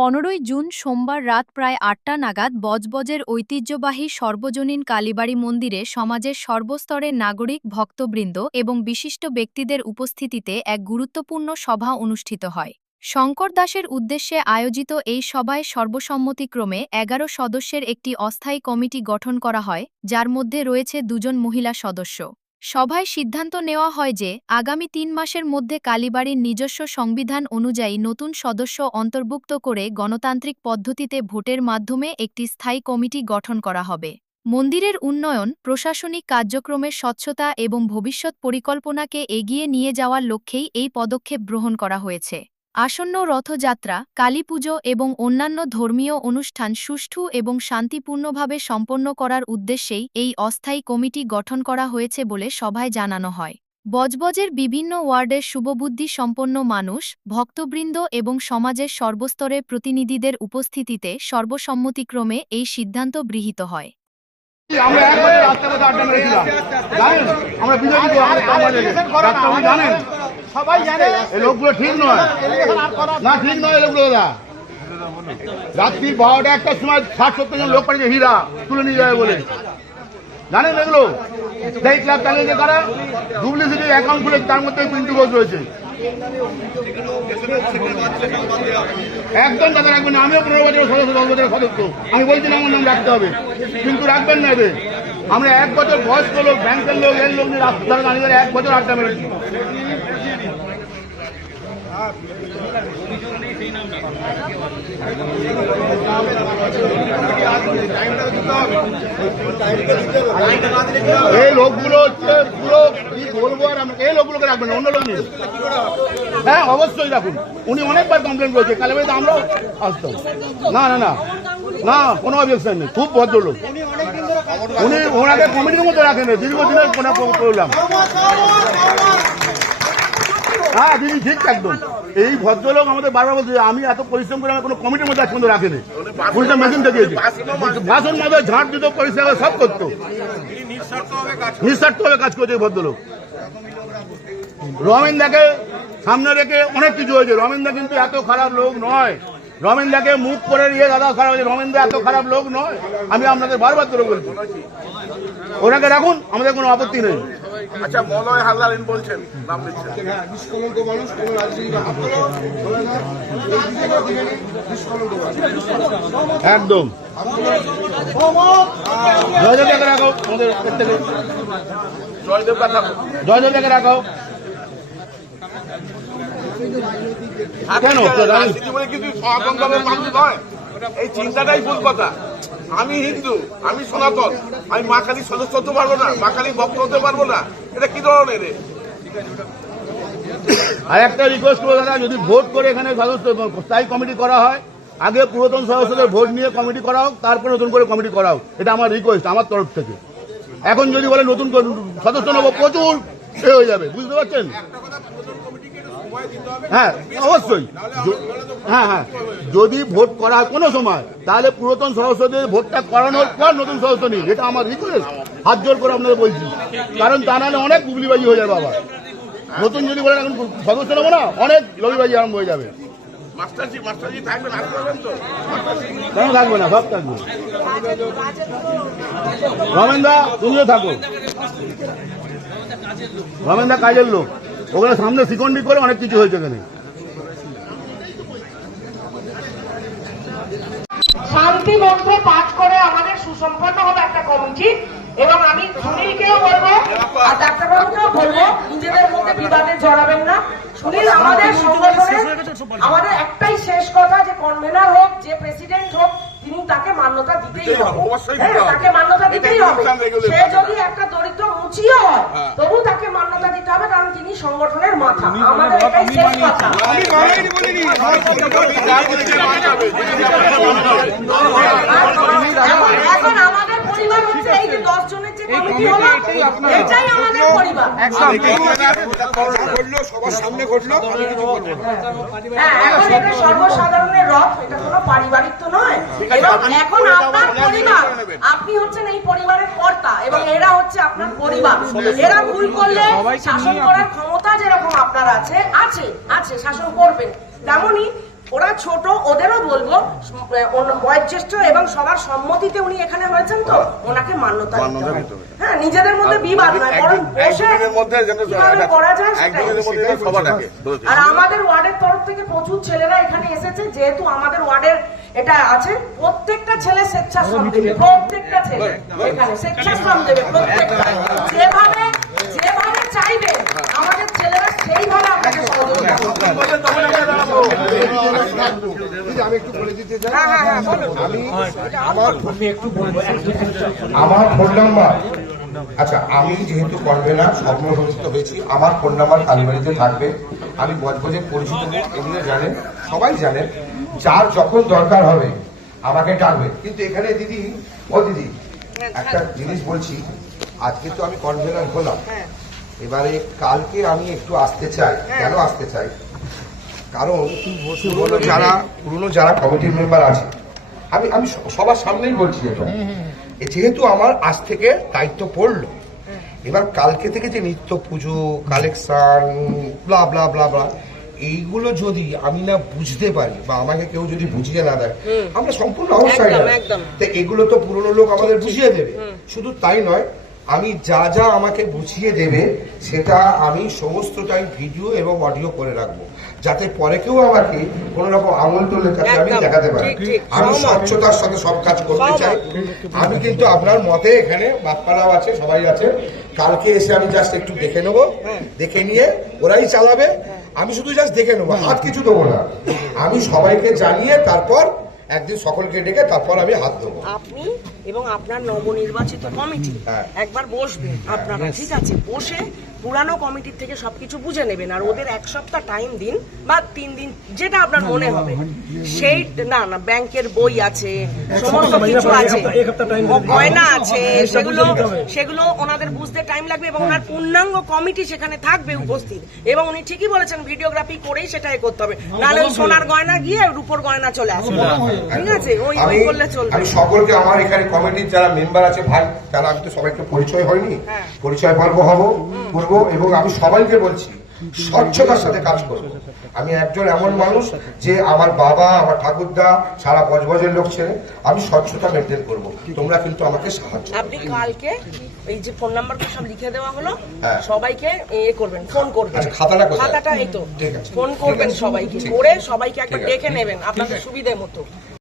15 June সোমবার রাত প্রায় ৮টা নাগাদ বজবজের ঐতিহ্যবাহী সর্বজনীন কালীবাড়ি মন্দিরে সমাজের সর্বস্তরের নাগরিক ভক্তবৃন্দ এবং বিশিষ্ট ব্যক্তিদের উপস্থিতিতে এক গুরুত্বপূর্ণ সভা অনুষ্ঠিত হয়। শঙ্কর দাসের উদ্দেশ্যে আয়োজিত এই সভায় সর্বসম্মতিক্রমে ১১ সদস্যের একটি অস্থায়ী কমিটি গঠন করা হয়, যার মধ্যে রয়েছে ২ জন মহিলা সদস্য। সভায় সিদ্ধান্ত নেওয়া হয় যে আগামী ৩ মাসের মধ্যে কালীবাড়ির নিজস্ব সংবিধান অনুযায়ী নতুন সদস্য অন্তর্ভুক্ত করে গণতান্ত্রিক পদ্ধতিতে ভোটের মাধ্যমে একটি স্থায়ী কমিটি গঠন করা হবে। মন্দিরের উন্নয়ন, প্রশাসনিক কার্যক্রমের স্বচ্ছতা এবং ভবিষ্যৎ পরিকল্পনাকে এগিয়ে নিয়ে যাওয়ার লক্ষ্যেই এই পদক্ষেপ গ্রহণ করা হয়েছে। আসন্ন রথযাত্রা, কালীপুজো এবং অন্যান্য ধর্মীয় অনুষ্ঠান সুষ্ঠু এবং শান্তিপূর্ণভাবে সম্পন্ন করার উদ্দেশ্যেই এই অস্থায়ী কমিটি গঠন করা হয়েছে বলে সভায় জানানো হয়। বজবজের বিভিন্ন ওয়ার্ডের শুভবুদ্ধি সম্পন্ন মানুষ, ভক্তবৃন্দ এবং সমাজের সর্বস্তরের প্রতিনিধিদের উপস্থিতিতে সর্বসম্মতিক্রমে এই সিদ্ধান্ত গৃহীত হয়। আমরা একবারে রাস্তাঘাটে আড্ডা মেরেছিলাম, জানেন? আমরা বিজেপি জানেন, সবাই জানে এই লোকগুলো ঠিক নয়, না ঠিক নয় এই লোকগুলো। দাদা রাত্রি 12টা 1টার সময় 60-70 জন লোক পাঠিয়েছে হীরা তুলে নিয়ে যাবে বলে, জানেন? এগুলো সেই ক্লাব চালিয়েছে কারা? ডুপ্লিসিটি অ্যাকাউন্ট খুলে তার মধ্যে পিন্টু ঘোষ রয়েছে। একদম কথা রাখবেন না। আমিও 15 বছরের সদস্য, 10 বছরের সদস্য। আমি বলছি না আমার নাম রাখতে হবে, কিন্তু রাখবেন না এদের। আমরা 1 বছর বয়স্ক লোক, ব্যাংকের লোক, এর লোক নিয়ে রাস্তায় দাঁড়িয়ে 1 বছর আড্ডা মেরেছি। এই লোকগুলো হচ্ছে পুরো কি বলবো, আর আমাকে এই লোকগুলোকে রাখবেন না, অন্য লোক নেই। হ্যাঁ অবশ্যই রাখুন। উনি অনেকবার কমপ্লেন করেছে, কালীবাড়িতে আমরাও আসতাম। না না না না, কোনো অবজেকশন নেই, খুব ভদ্রলোক উনি। ওনাকে কমিটির মধ্যে রাখেন, দীর্ঘদিনের কোনো প্রবলেম। হ্যাঁ দিদি ঠিক, একদম। এই ভদ্রলোক আমাদের বারবার বলছে আমি এত পরিশ্রম করে আমার কোনো কমিটির মধ্যে এক পর্যন্ত রাখেনি। পুলিশের মেশিন দেখিয়েছি, বাসন মধ্যে ঝাঁট দিত, পরিষ্কার সব করতো, নিঃস্বার্থভাবে কাজ করছে এই ভদ্রলোক। রমেনদাকে সামনে রেখে অনেক কিছু হয়েছে। রমেনদা কিন্তু এত খারাপ লোক নয়। রমেনদাকে মুখ করে নিয়ে দাদা খারাপ হয়েছে, রমেনদা এত খারাপ লোক নয়। আমি আপনাদের বারবার করে বলছি ওনাকে রাখুন, আমাদের কোনো আপত্তি নেই। আচ্ছা, মলয় হালদার বলছেন নাম দিচ্ছেন, একদম জয়দেবকে রাখো, আমাদের প্রত্যেকে জয়দেবকে রাখো। কেন এই চিন্তাটাই ভুল কথা। আমি হিন্দু, আমি সনাতন, আমি মা কালীর সদস্য হতে পারবো না, মা কালীর ভক্ত হতে পারবো না? এটা কি ধরনের? আর একটা রিকোয়েস্ট করবো দাদা, যদি ভোট করে এখানে সদস্য স্থায়ী কমিটি করা হয়, আগে পুরাতন সদস্যদের ভোট নিয়ে কমিটি করা হোক, তারপর নতুন করে কমিটি করা হোক। এটা আমার রিকোয়েস্ট আমার তরফ থেকে। এখন যদি বলে নতুন সদস্য নেবো, প্রচুর এ হয়ে যাবে, বুঝতে পারছেন? হ্যাঁ অবশ্যই। হ্যাঁ হ্যাঁ, যদি ভোট করা হয় কোনো সময়, তাহলে পুরাতন সদস্যদের ভোটটা করানোর পর নতুন সদস্য নিই, এটা আমার রিকোয়েস্ট। হাত জোর করে আপনাদের বলছি, কারণ তা নাহলে অনেক গুগলিবাজি হয়ে যাবে। বাবা নতুন যদি বলেন এখন সদস্য নেবো না, অনেক লবিবাজি আরম্ভ হয়ে যাবে। কেন থাকবে না, সব থাকবে। রমেনদা তুমিও থাকো, রমেনদা কাজের লোক, ওখানে সামনে শিকন্ডি করে অনেক কিছু হয়েছে এখানে। শান্তি মন্ত্র পাঠ করে আমাদের সুসম্পন্ন হবে একটা কমিটি। এবং আমি সুনীলকেও বলবো আর ডাক্তারবাবুকেও বলবো, নিজেদের মধ্যে বিবাদে জড়াবেন না। সুনীল আমাদের সংগঠনের আমাদের একটাই শেষ কথা, যে কনভেনার হোক, যে প্রেসিডেন্ট হোক, তিনি তাকে মান্যতা দিতেই হবে। তাকে মান্যতা দিতেই হবে। সে যদি একটা দরিদ্র মুচিও হয়, তবু তাকে মান্যতা দিতে হবে, কারণ তিনি সংগঠনের মাথা। আমাদের এটাই শেষ কথা। এখন আমাদের পরিবার হচ্ছে এই যে 10 জনের যে কমিটি হলো, এটাই আমাদের পরিবার। সবার সামনে ঘটলো। হ্যাঁ, এখন এটা সর্বসাধারণের রথ, এটা কোনো পারিবারিক তো নয়। এবং এখন আপনার পরিবার, আপনি হচ্ছেন এই পরিবারের কর্তা এবং এরা হচ্ছে আপনার পরিবার। এরা ভুল করলে শাসন করার ক্ষমতা যেরকম আপনার আছে, শাসন করবেন, তেমনি ওরা ছোট, ওদেরও বলবো বয়োজ্যেষ্ঠ এবং সবার সম্মতিতে উনি এখানে হয়েছেন, তো ওনাকে মান্যতা দিতে হবে। হ্যাঁ, নিজেদের মধ্যে বিবাদ নয়, বরং বসে কিভাবে করা যায় সেটাই। আর আমাদের ওয়ার্ডের তরফ থেকে প্রচুর ছেলেরা এখানে এসেছে, যেহেতু আমাদের ওয়ার্ডের এটা আছে, প্রত্যেকটা ছেলে স্বেচ্ছাশ্রম দেবে, প্রত্যেকটা ছেলে এখানে স্বেচ্ছাশ্রম দেবে, প্রত্যেকটা যেভাবে চাইবে আমাদের ছেলেরা সেইভাবে আপনাকে সহযোগিতা করবে। আমি একটু বলে দিতে চাই, হ্যাঁ, বলুন। আমার ফোন নাম্বার, আচ্ছা আমি যেহেতু কনভেনার সর্বঘোষিত হয়েছি, আমার ফোন নাম্বার কালীবাড়িতে থাকবে। আমি বজবজের পরিচিত মুখ, এগুলো জানেন, সবাই জানেন। যার যখন দরকার হবে আমাকে ডাকবে। কিন্তু এখানে দিদি, ও দিদি একটা জিনিস বলছি, আজকে তো আমি কনভেনার হলাম, এবারে কালকে আমি একটু আসতে চাই। কেন আসতে চাই? কারণ পুরনো যারা কমিটির মেম্বার আছে, আমি সবার সামনেই বলছি এটা, যেহেতু আমার আজ থেকে দায়িত্ব পড়লো, এবার কালকে থেকে যে নিত্য পুজো, কালেকশন, ব্লা ব্লা ব্লা ব্লা, এইগুলো যদি আমি না বুঝতে পারি বা আমাকে কেউ যদি বুঝিয়ে না দেয়, আমরা সম্পূর্ণ অবশ্যই তো এগুলো তো পুরনো লোক আমাদের বুঝিয়ে দেবে। শুধু তাই নয়, আমি যা যা আমাকে বুঝিয়ে দেবে সেটা আমি সমস্তটাই ভিডিও এবং অডিও করে রাখবো, যাতে পরে কেউ আমাকে কোন রকম আঙুল তুলে তাকে আমি দেখাতে পারি। আমি স্বচ্ছতার সাথে সব কাজ করতে চাই। আমি কিন্তু আপনার মতে এখানে বাপ্পারাও আছে, সবাই আছে, কালকে এসে আমি জাস্ট একটু দেখে নেবো, দেখে নিয়ে ওরাই চালাবে, আমি শুধু জাস্ট দেখে নেবো, হাত কিছু দেবো না। আমি সবাইকে জানিয়ে তারপর একদিন সকলকে ডেকে তারপর আমি হাত দেবো। আপনি এবং আপনার নবনির্বাচিত কমিটি একবার বসবেন আপনারা, ঠিক আছে? বসে পুরানো কমিটির থেকে সবকিছু বুঝে নেবেন, আর ওদের 1 সপ্তাহ টাইম দিন বা 3 দিন, যেটা আপনার মনে হবে। সেই না ব্যাংকের বই আছে, সমস্ত কিছু আছে, গয়না আছে, সেগুলো ওনাদের বুঝতে টাইম লাগবে, এবং ওনার পূর্ণাঙ্গ কমিটি সেখানে থাকবে উপস্থিত। এবং উনি ঠিকই বলেছেন, ভিডিওগ্রাফি করেই সেটাই করতে হবে, নাহলে ওই সোনার গয়না গিয়ে রূপোর গয়না চলে আসবে, ঠিক আছে? ওই করলে চলবে। আমি সকলকে, আমার এখানে কমিটির যারা মেম্বার আছে ভাই, তারা আমি তো সবাইকে পরিচয় হয়নি, পরিচয় পর্ব করবো, এবং আমি সবাইকে বলছি স্বচ্ছতার সাথে কাজ করব। আমি একজন এমন মানুষ যে আমার বাবা, আমার ঠাকুরদা, সারা বজবজের লোক ছেলে, আমি স্বচ্ছতা মেনটেন করব। তোমরা কিন্তু আমাকে সাহায্য। আপনি কালকে এই যে ফোন নাম্বারটা সব লিখে দেওয়া হলো, সবাইকে করবেন, ফোন করবেন। আচ্ছা, খাতাটা এই তো, ফোন করবেন সবাইকে, করে সবাইকে একবার দেখে নেবেন আপনাদের সুবিধে মতো।